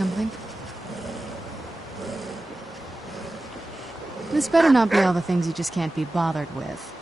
something? This better not be all the things you just can't be bothered with.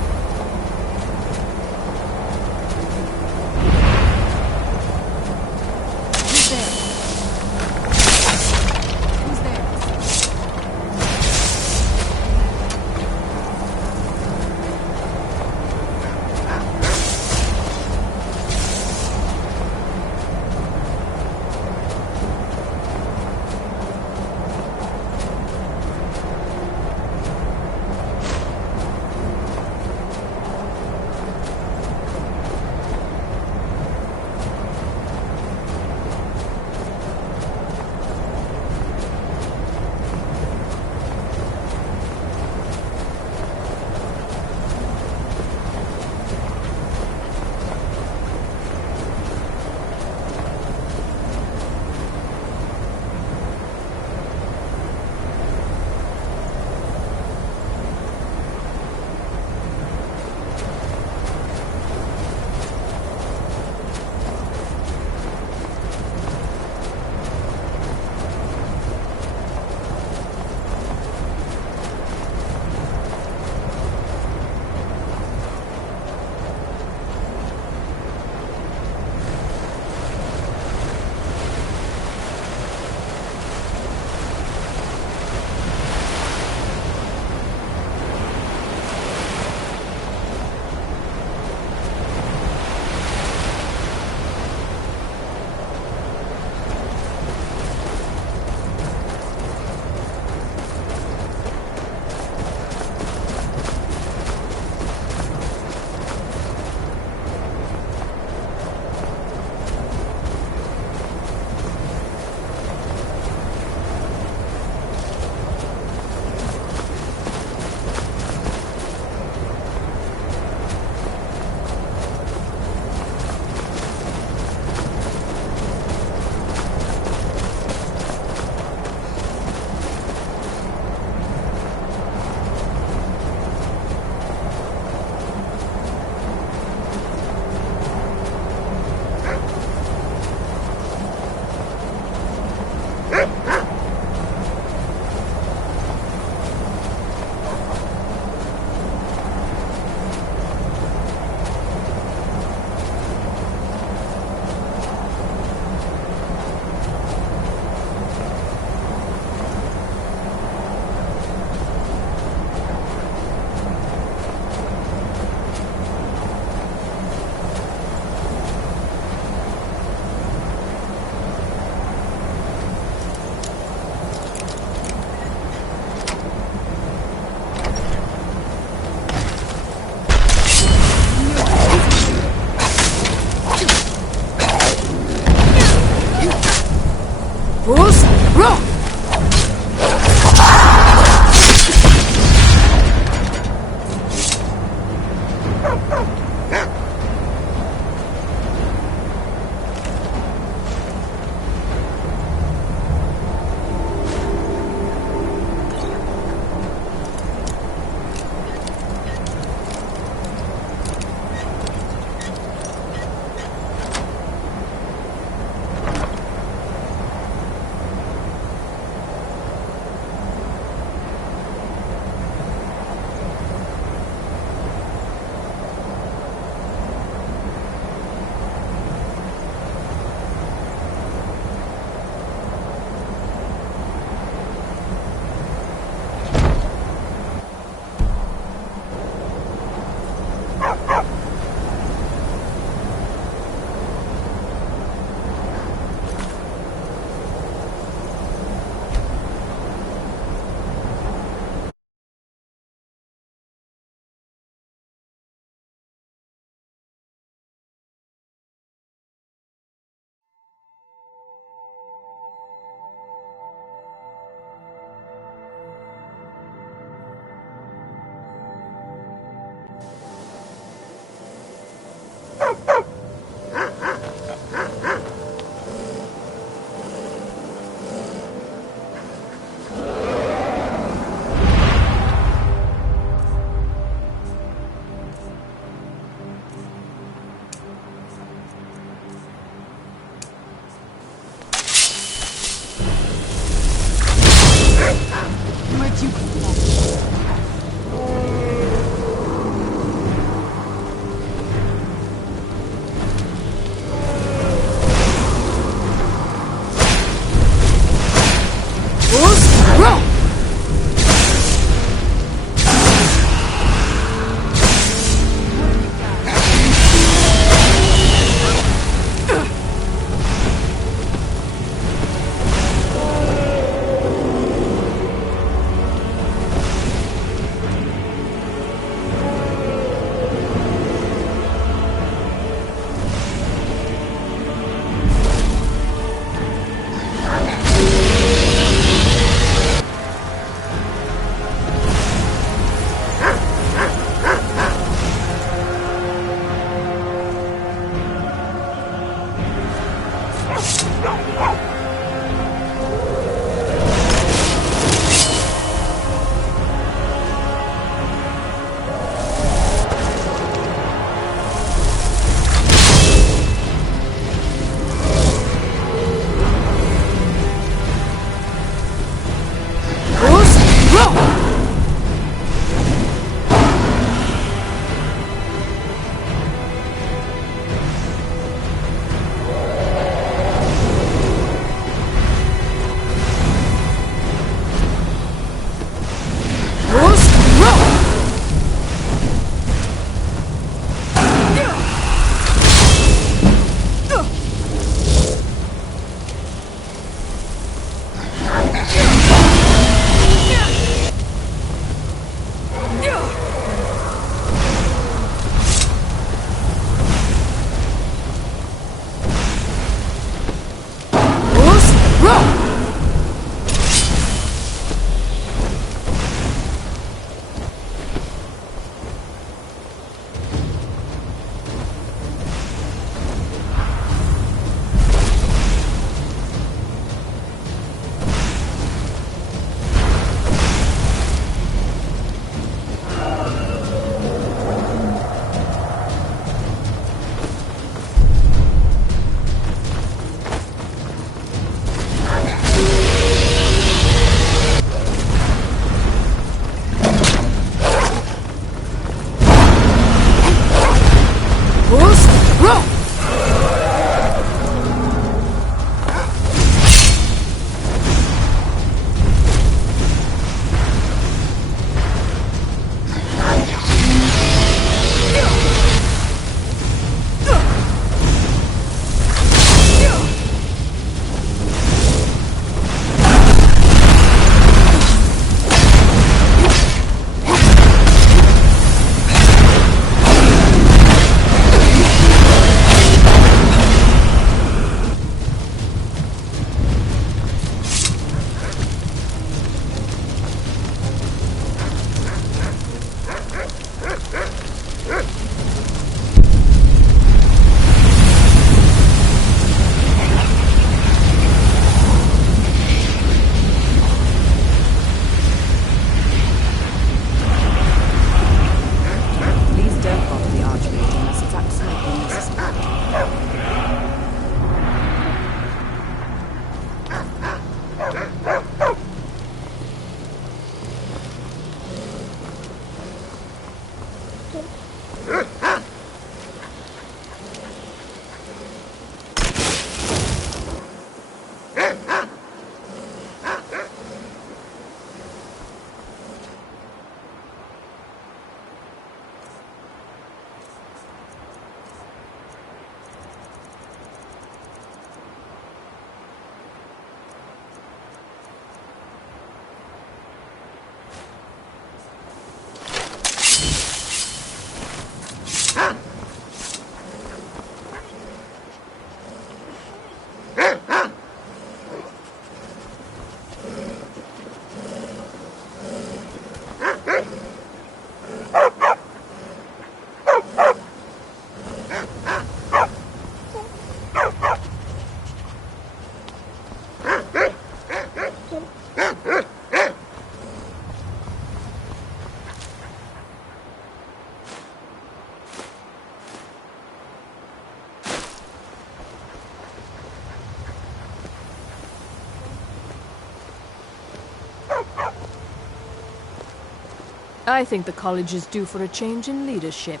I think the college is due for a change in leadership.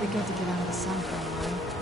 be good to get out of the sun for a while.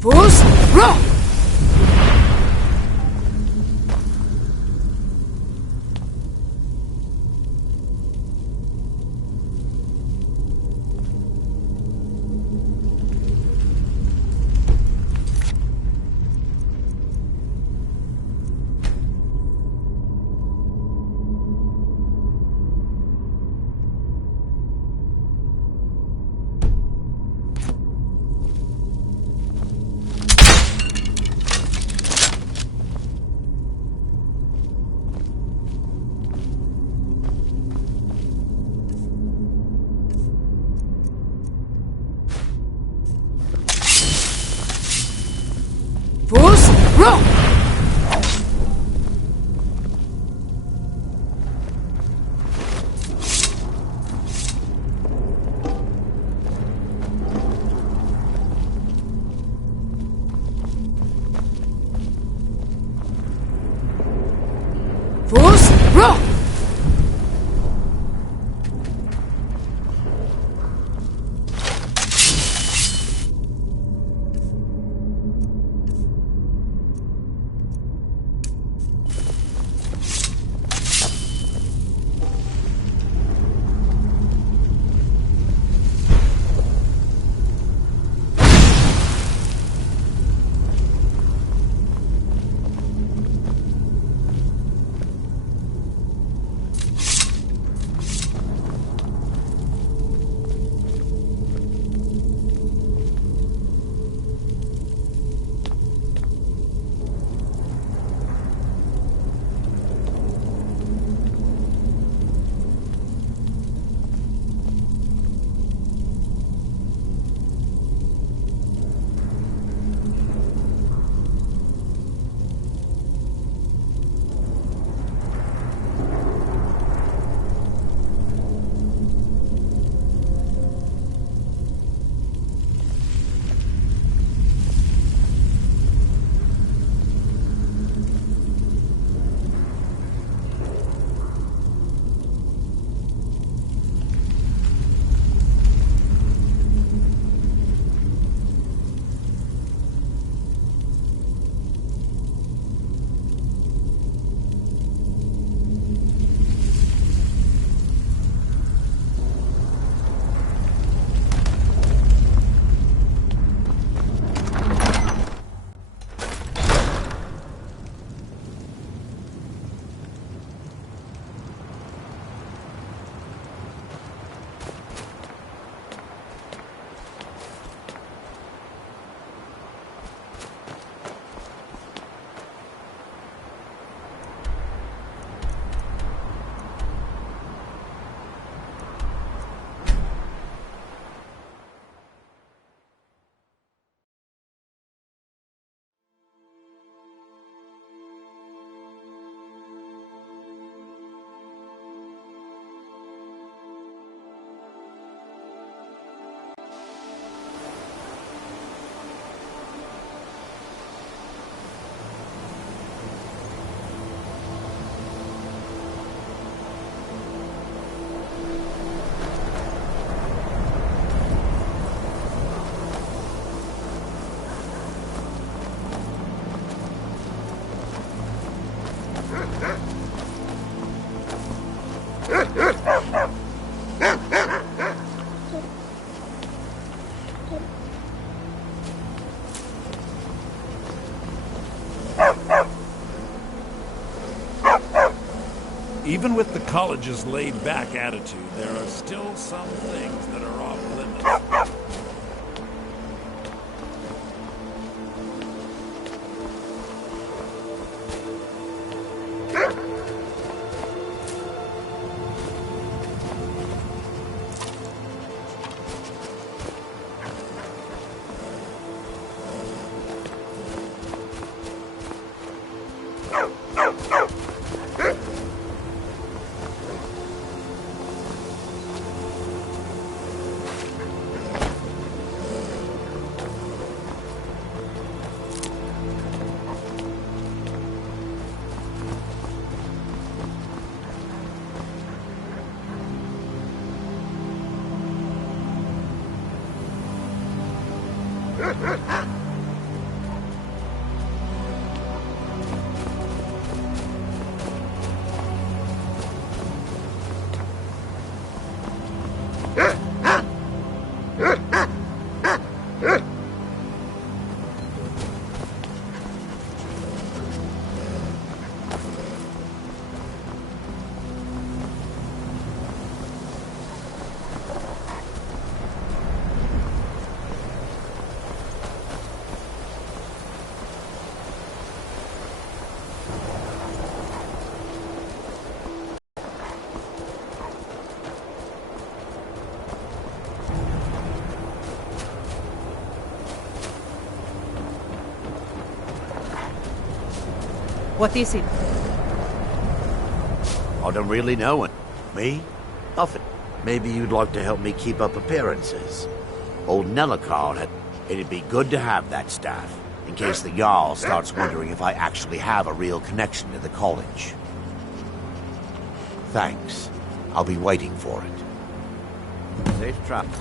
Fools, roll! Fools, roll! Fools, roll! Even with the college's laid-back attitude, there are still some things that are off limits. What is it? I don't really know it. Me? Nothing. Maybe you'd like to help me keep up appearances. Old Nellicard had... It'd be good to have that staff, in case the Nyall starts wondering if I actually have a real connection to the college. Thanks. I'll be waiting for it. Safe travel.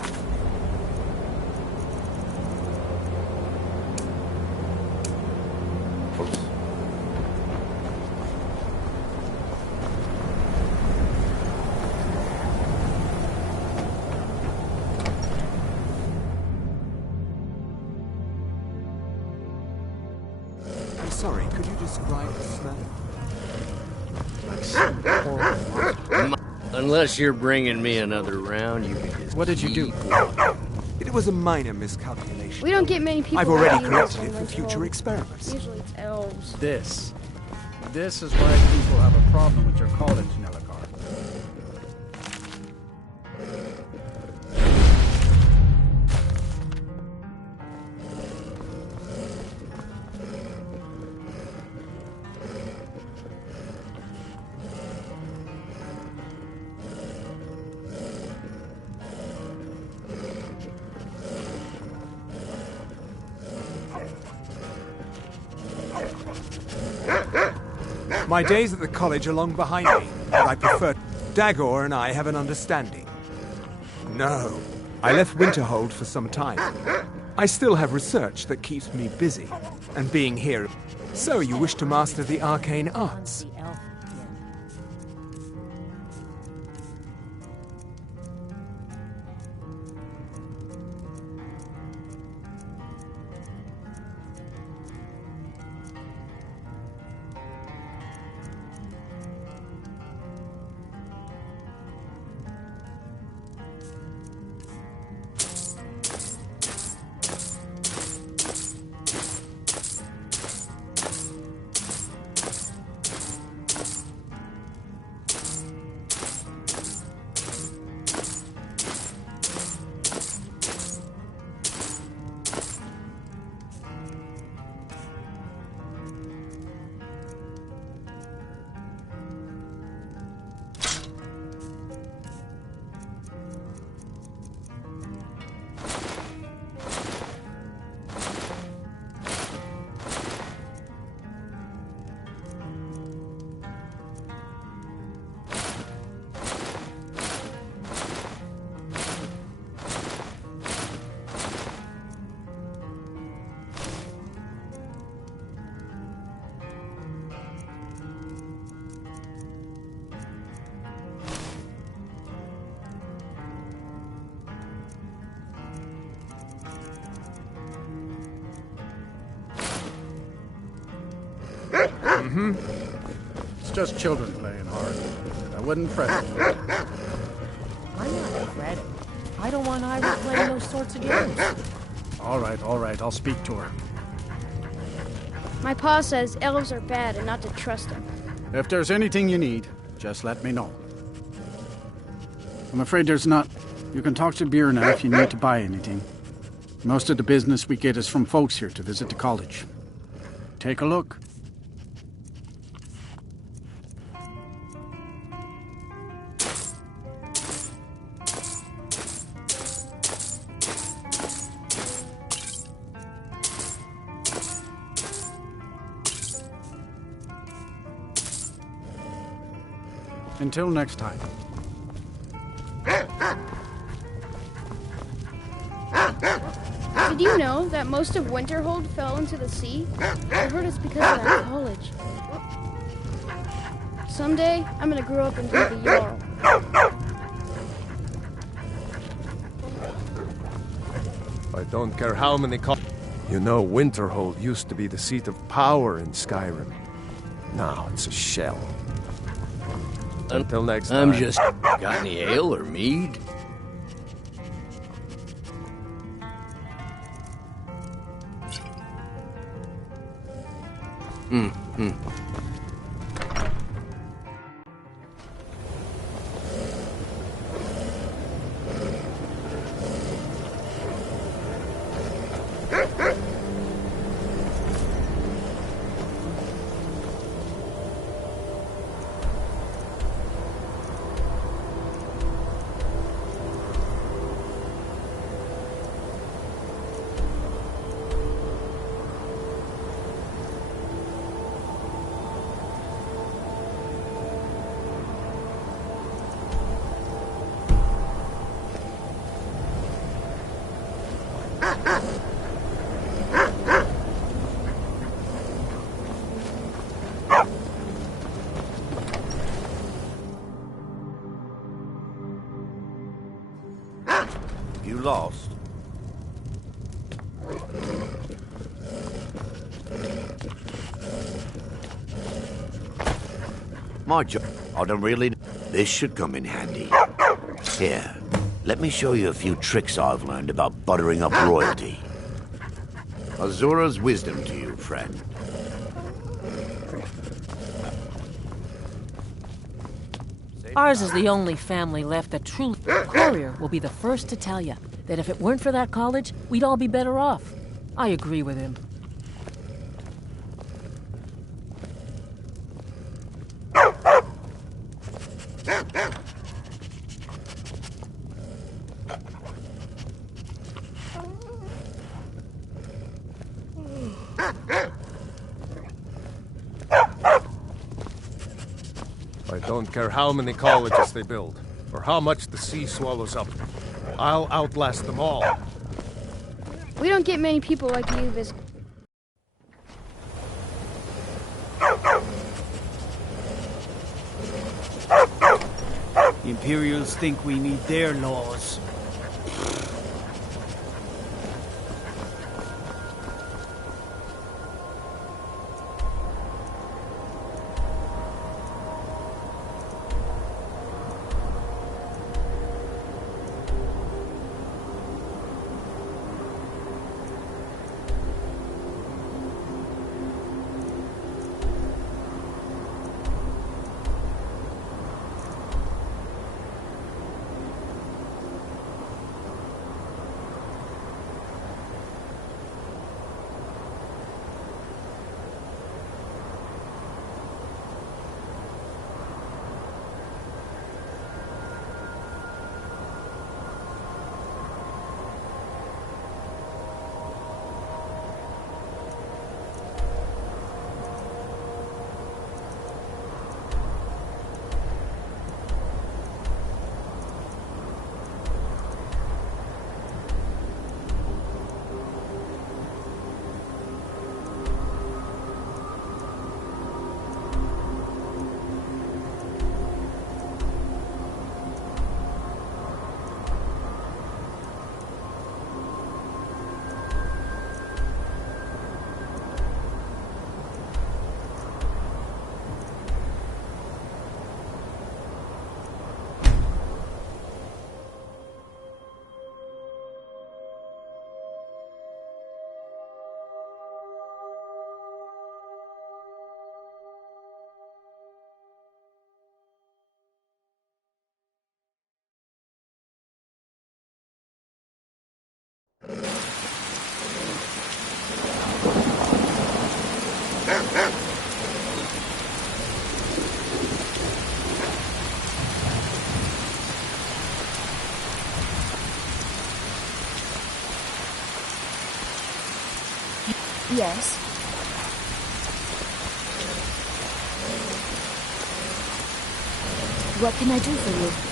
Sorry, could you describe the smell? Unless you're bringing me another round, you can just... What did you do? It was a minor miscalculation. We don't get many people. I've already that corrected it use for future elves. experiments. Usually it's elves. This is why people have a problem with your college, Nelligar. My days at the college are long behind me, but I prefer... Dagor and I have an understanding. No, I left Winterhold for some time. I still have research that keeps me busy, and being here... So you wish to master the arcane arts? The elf. It's just children playing hard. I wouldn't fret. I'm not fretting. I don't want Ira playing those sorts of games. All right, I'll speak to her. My pa says elves are bad and not to trust them. If there's anything you need, just let me know. I'm afraid there's not. You can talk to Birna if you need to buy anything. Most of the business we get is from folks here to visit the college. Take a look. Until next time. Did you know that most of Winterhold fell into the sea? I heard it's because of that college. Someday, I'm gonna grow up and be the Jarl. I don't care how many You know, Winterhold used to be the seat of power in Skyrim. Now it's a shell. Until next time. I'm just... Got any ale or mead? You lost. My job. I don't really... This should come in handy. Here, let me show you a few tricks I've learned about buttering up royalty. Azura's wisdom to you, friend. Ours is the only family left that truly... Courier will be the first to tell you that if it weren't for that college, we'd all be better off. I agree with him. I don't care how many colleges they build, or how much the sea swallows up. I'll outlast them all. We don't get many people like you visit. The Imperials think we need their laws. Yes. What can I do for you?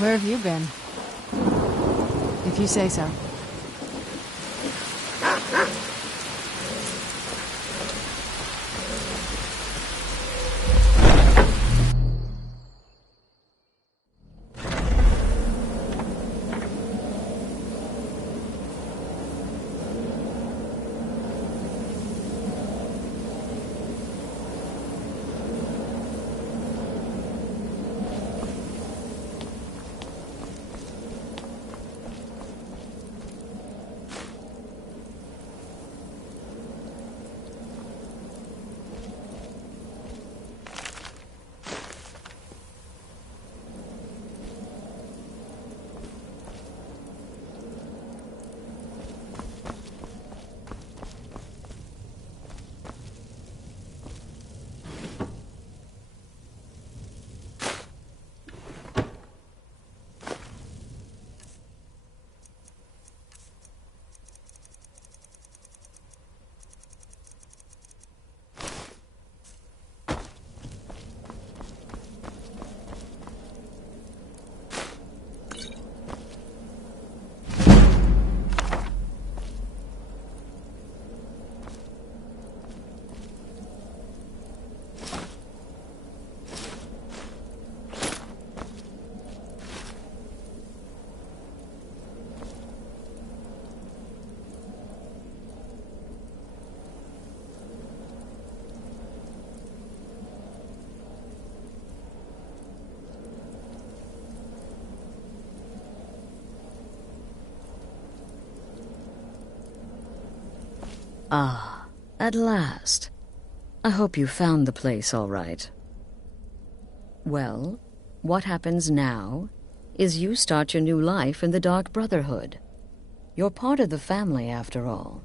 Where have you been? If you say so. Ah, at last. I hope you found the place all right. Well, what happens now is you start your new life in the Dark Brotherhood. You're part of the family, after all.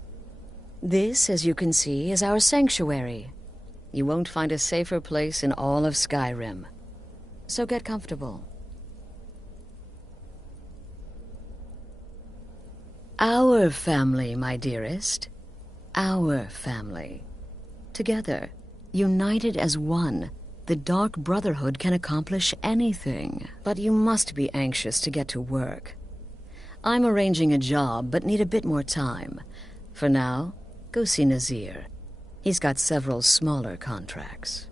This, as you can see, is our sanctuary. You won't find a safer place in all of Skyrim. So get comfortable. Our family, my dearest. Our family. Together, united as one, the Dark Brotherhood can accomplish anything. But you must be anxious to get to work. I'm arranging a job, but need a bit more time. For now, go see Nazir. He's got several smaller contracts.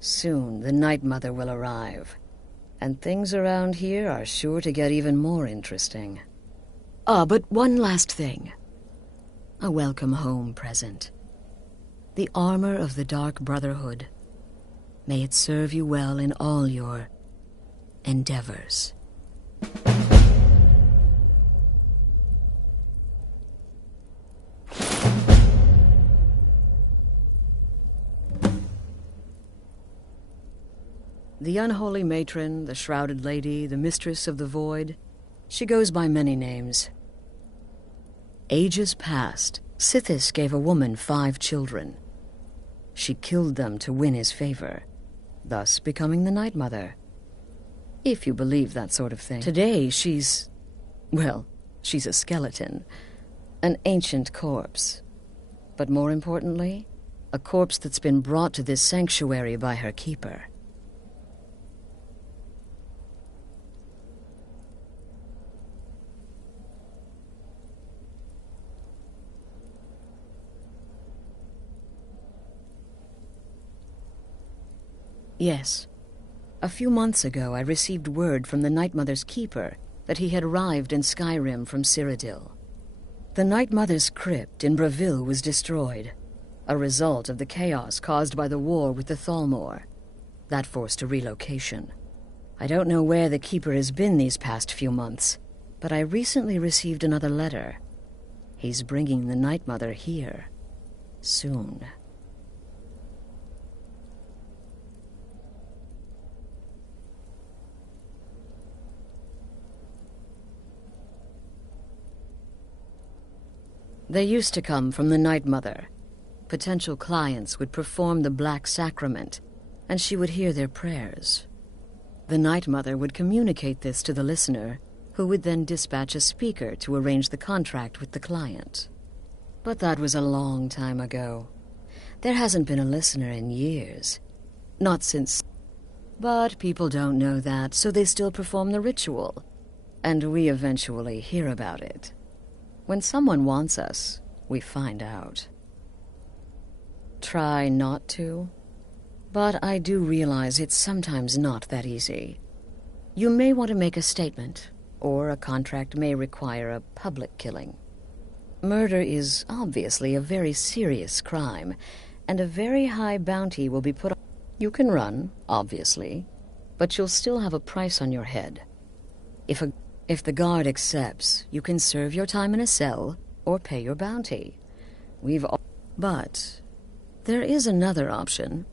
Soon, the Night Mother will arrive. And things around here are sure to get even more interesting. Ah, but one last thing. A welcome home present. The armor of the Dark Brotherhood. May it serve you well in all your endeavors. The unholy matron, the shrouded lady, the mistress of the void, she goes by many names. Ages past, Sithis gave a woman 5 children. She killed them to win his favor, thus becoming the Night Mother. If you believe that sort of thing. Today, she's a skeleton. An ancient corpse. But more importantly, a corpse that's been brought to this sanctuary by her keeper. Yes. A few months ago, I received word from the Night Mother's keeper that he had arrived in Skyrim from Cyrodiil. The Night Mother's crypt in Bravil was destroyed, a result of the chaos caused by the war with the Thalmor. That forced a relocation. I don't know where the keeper has been these past few months, but I recently received another letter. He's bringing the Night Mother here. Soon. They used to come from the Night Mother. Potential clients would perform the Black Sacrament, and she would hear their prayers. The Night Mother would communicate this to the listener, who would then dispatch a speaker to arrange the contract with the client. But that was a long time ago. There hasn't been a listener in years. Not since... But people don't know that, so they still perform the ritual. And we eventually hear about it. When someone wants us, we find out. Try not to, but I do realize it's sometimes not that easy. You may want to make a statement, or a contract may require a public killing. Murder is obviously a very serious crime, and a very high bounty will be put on. You can run, obviously, but you'll still have a price on your head. If the guard accepts, you can serve your time in a cell or pay your bounty. But there is another option.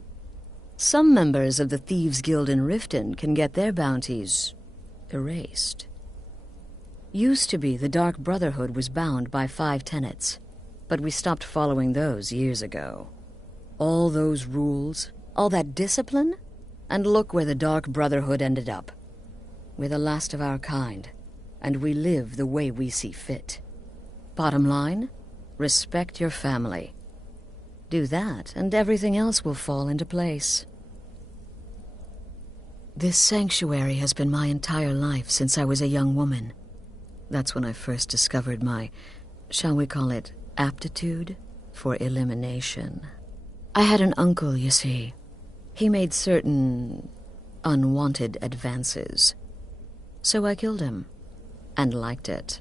Some members of the Thieves' Guild in Riften can get their bounties erased. Used to be the Dark Brotherhood was bound by 5 tenets, but we stopped following those years ago. All those rules, all that discipline, and look where the Dark Brotherhood ended up. We're the last of our kind, and we live the way we see fit. Bottom line, respect your family. Do that, and everything else will fall into place. This sanctuary has been my entire life since I was a young woman. That's when I first discovered my, shall we call it, aptitude for elimination. I had an uncle, you see. He made certain unwanted advances. So I killed him. And liked it.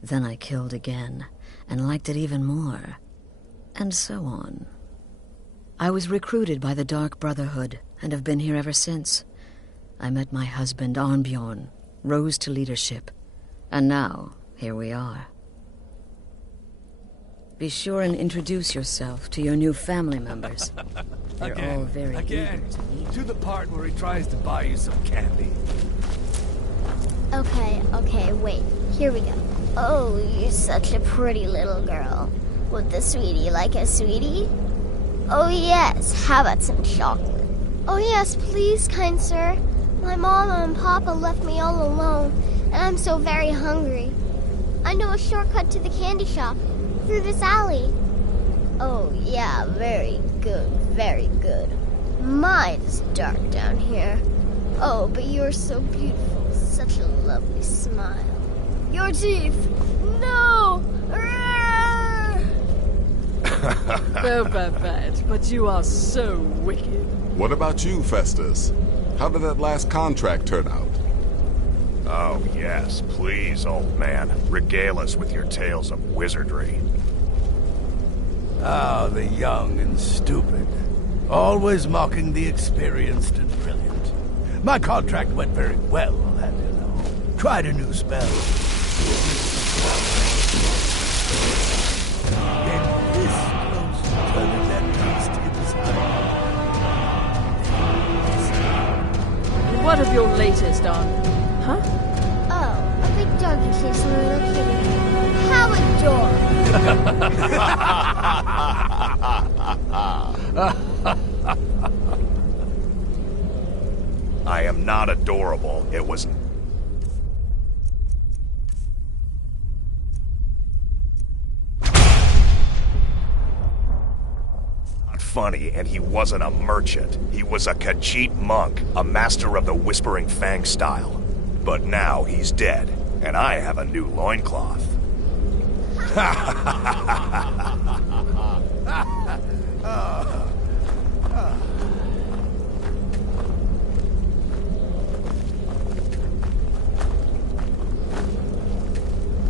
Then I killed again, and liked it even more. And so on. I was recruited by the Dark Brotherhood, and have been here ever since. I met my husband, Arnbjorn, rose to leadership, and now, here we are. Be sure and introduce yourself to your new family members. They're all very eager to meet you. To the part where he tries to buy you some candy. Okay, wait. Here we go. Oh, you're such a pretty little girl. Would the sweetie like a sweetie? Oh, yes. How about some chocolate? Oh, yes, please, kind sir. My mama and papa left me all alone, and I'm so very hungry. I know a shortcut to the candy shop, through this alley. Oh, yeah, very good, very good. My, it's dark down here. Oh, but you're so beautiful. Such a lovely smile. Your teeth! No! Oh, Babette, but you are so wicked. What about you, Festus? How did that last contract turn out? Oh, yes. Please, old man. Regale us with your tales of wizardry. Ah, the young and stupid. Always mocking the experienced and brilliant. My contract went very well, I'll have you know. Tried a new spell. Came this close to turning that beast inside. What of your latest on? Huh? Oh, a big doggy chasing a little kitty. How adorable. I am not adorable. It was... not funny, and he wasn't a merchant. He was a Khajiit monk, a master of the Whispering Fang style. But now he's dead, and I have a new loincloth.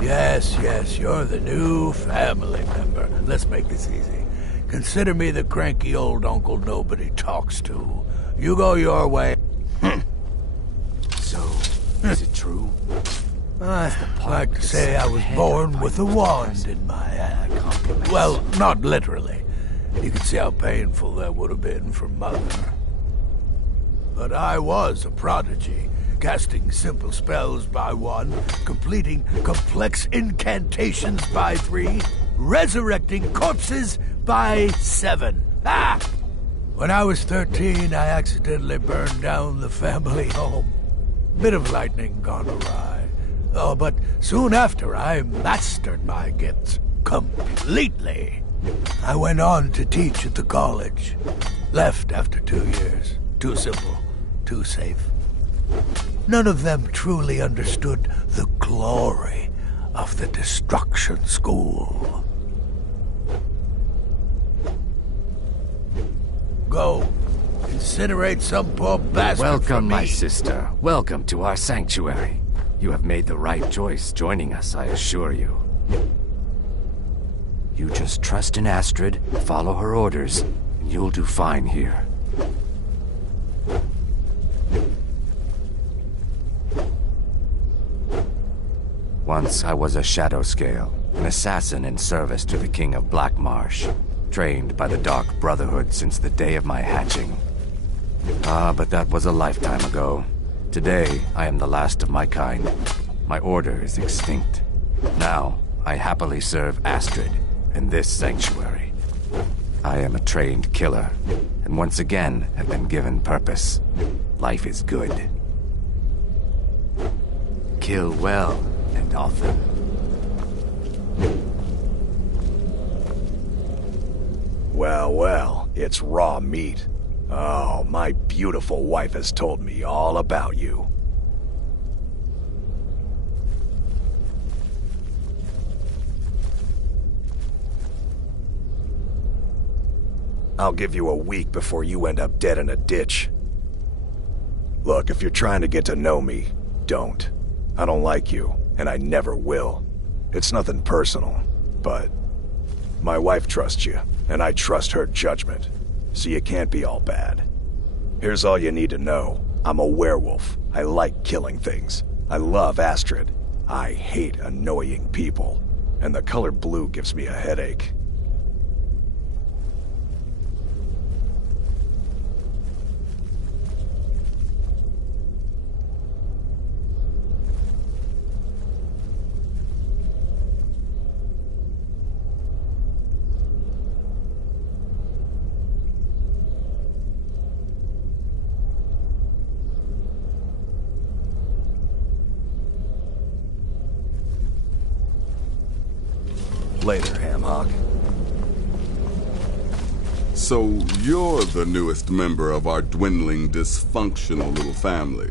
Yes, you're the new family member. Let's make this easy. Consider me the cranky old uncle nobody talks to. You go your way. So, is it true? I like to say I was born with a wand in my hand. Well, not literally. You can see how painful that would have been for Mother. But I was a prodigy, casting simple spells by 1, completing complex incantations by 3, resurrecting corpses by 7. Ah! When I was 13, I accidentally burned down the family home. Bit of lightning gone awry. Oh, but soon after, I mastered my gifts completely. I went on to teach at the college. Left after 2 years. Too simple, too safe. None of them truly understood the glory of the Destruction School. Go. Incinerate some poor bastard. Welcome, my sister. Welcome to our sanctuary. You have made the right choice joining us, I assure you. You just trust in Astrid, follow her orders, and you'll do fine here. Once I was a Shadow Scale, an assassin in service to the King of Black Marsh, trained by the Dark Brotherhood since the day of my hatching. Ah, but that was a lifetime ago. Today, I am the last of my kind. My order is extinct. Now, I happily serve Astrid in this sanctuary. I am a trained killer, and once again have been given purpose. Life is good. Kill well and often. Well, it's raw meat. Oh, my beautiful wife has told me all about you. I'll give you a week before you end up dead in a ditch. Look, if you're trying to get to know me, don't. I don't like you, and I never will. It's nothing personal, but my wife trusts you, and I trust her judgment. So you can't be all bad. Here's all you need to know. I'm a werewolf. I like killing things. I love Astrid. I hate annoying people. And the color blue gives me a headache. Later, Hamhock. So you're the newest member of our dwindling, dysfunctional little family.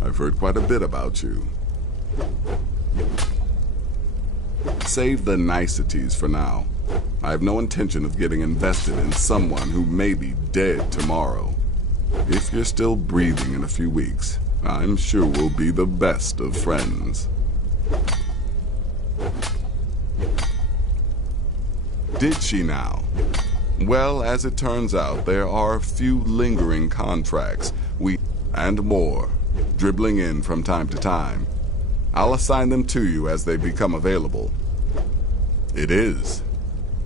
I've heard quite a bit about you. Save the niceties for now. I have no intention of getting invested in someone who may be dead tomorrow. If you're still breathing in a few weeks, I'm sure we'll be the best of friends. Did she now? Well, as it turns out, there are a few lingering contracts, and more, dribbling in from time to time. I'll assign them to you as they become available. It is.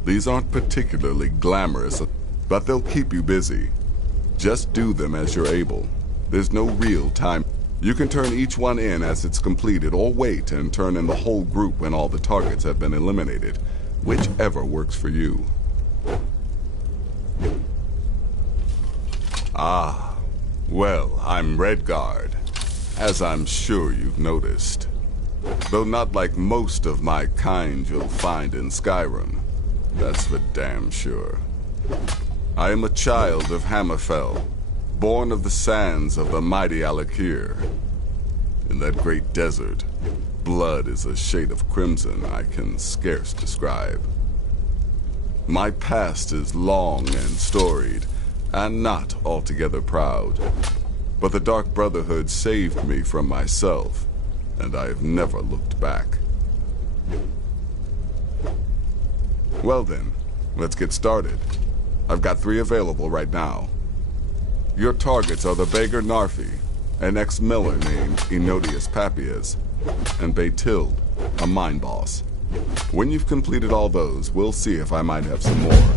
These aren't particularly glamorous, but they'll keep you busy. Just do them as you're able. There's no real time. You can turn each one in as it's completed, or wait and turn in the whole group when all the targets have been eliminated. Whichever works for you. Ah, well, I'm Redguard, as I'm sure you've noticed. Though not like most of my kind you'll find in Skyrim. That's for damn sure. I am a child of Hammerfell, born of the sands of the mighty Alakir. In that great desert, blood is a shade of crimson I can scarce describe. My past is long and storied, and not altogether proud. But the Dark Brotherhood saved me from myself, and I have never looked back. Well then, let's get started. I've got 3 available right now. Your targets are the beggar Narfi, an ex-miller named Enodius Papias, and Baytild, a mine boss. When you've completed all those, we'll see if I might have some more.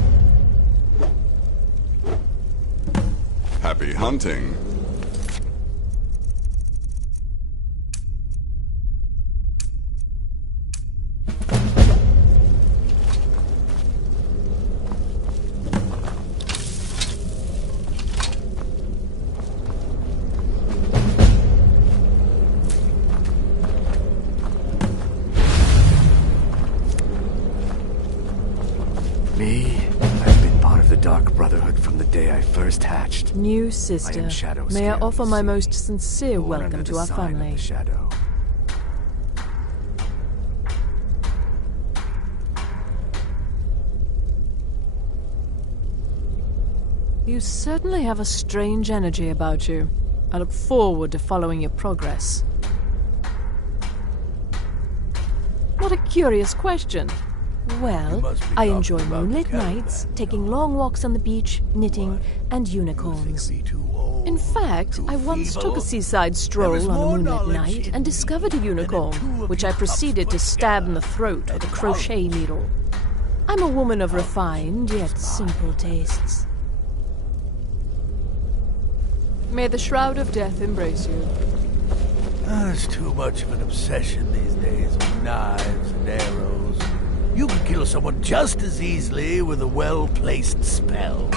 Happy hunting. New sister, may I offer my most sincere welcome to our family. You certainly have a strange energy about you. I look forward to following your progress. What a curious question. Well, I enjoy moonlit nights, taking long walks on the beach, knitting, and unicorns. In fact, I once took a seaside stroll on a moonlit night and discovered a unicorn, which I proceeded to stab in the throat with a crochet needle. I'm a woman of refined yet simple tastes. May the Shroud of Death embrace you. There's too much of an obsession these days with knives and arrows. You can kill someone just as easily with a well-placed spell.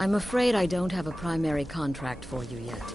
I'm afraid I don't have a primary contract for you yet.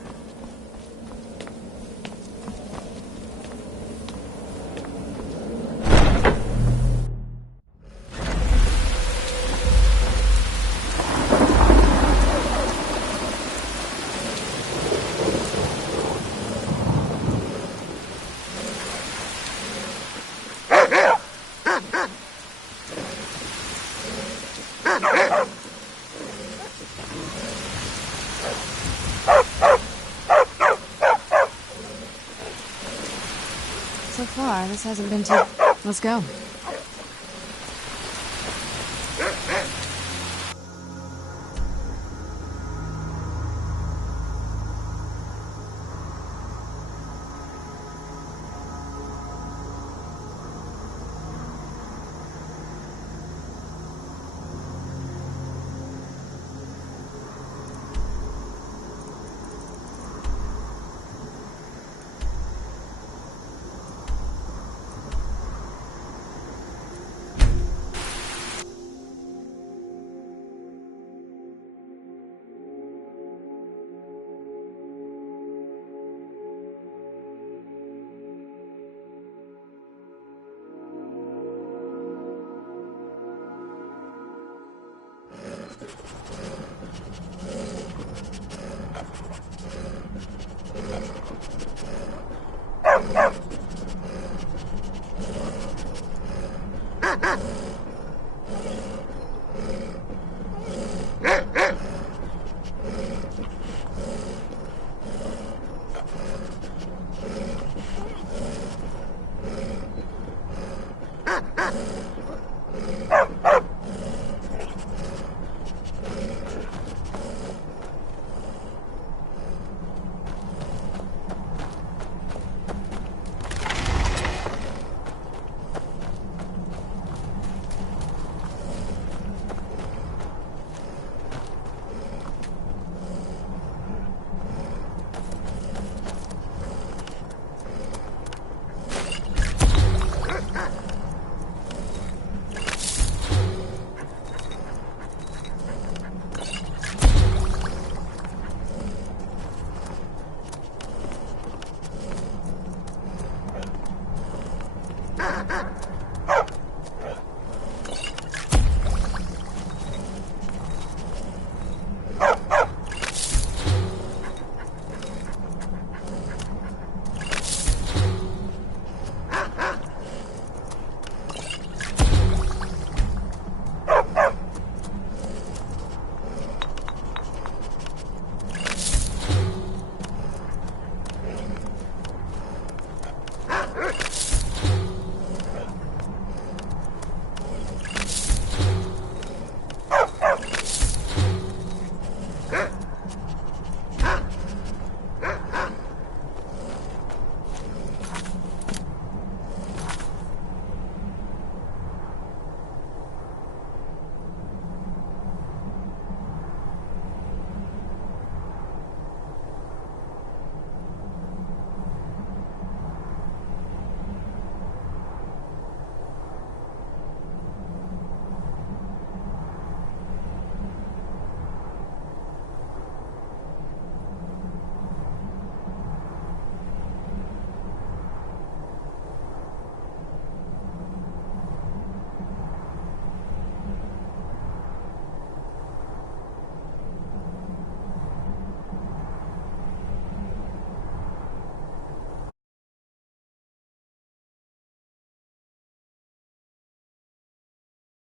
So far, this hasn't been too... Let's go.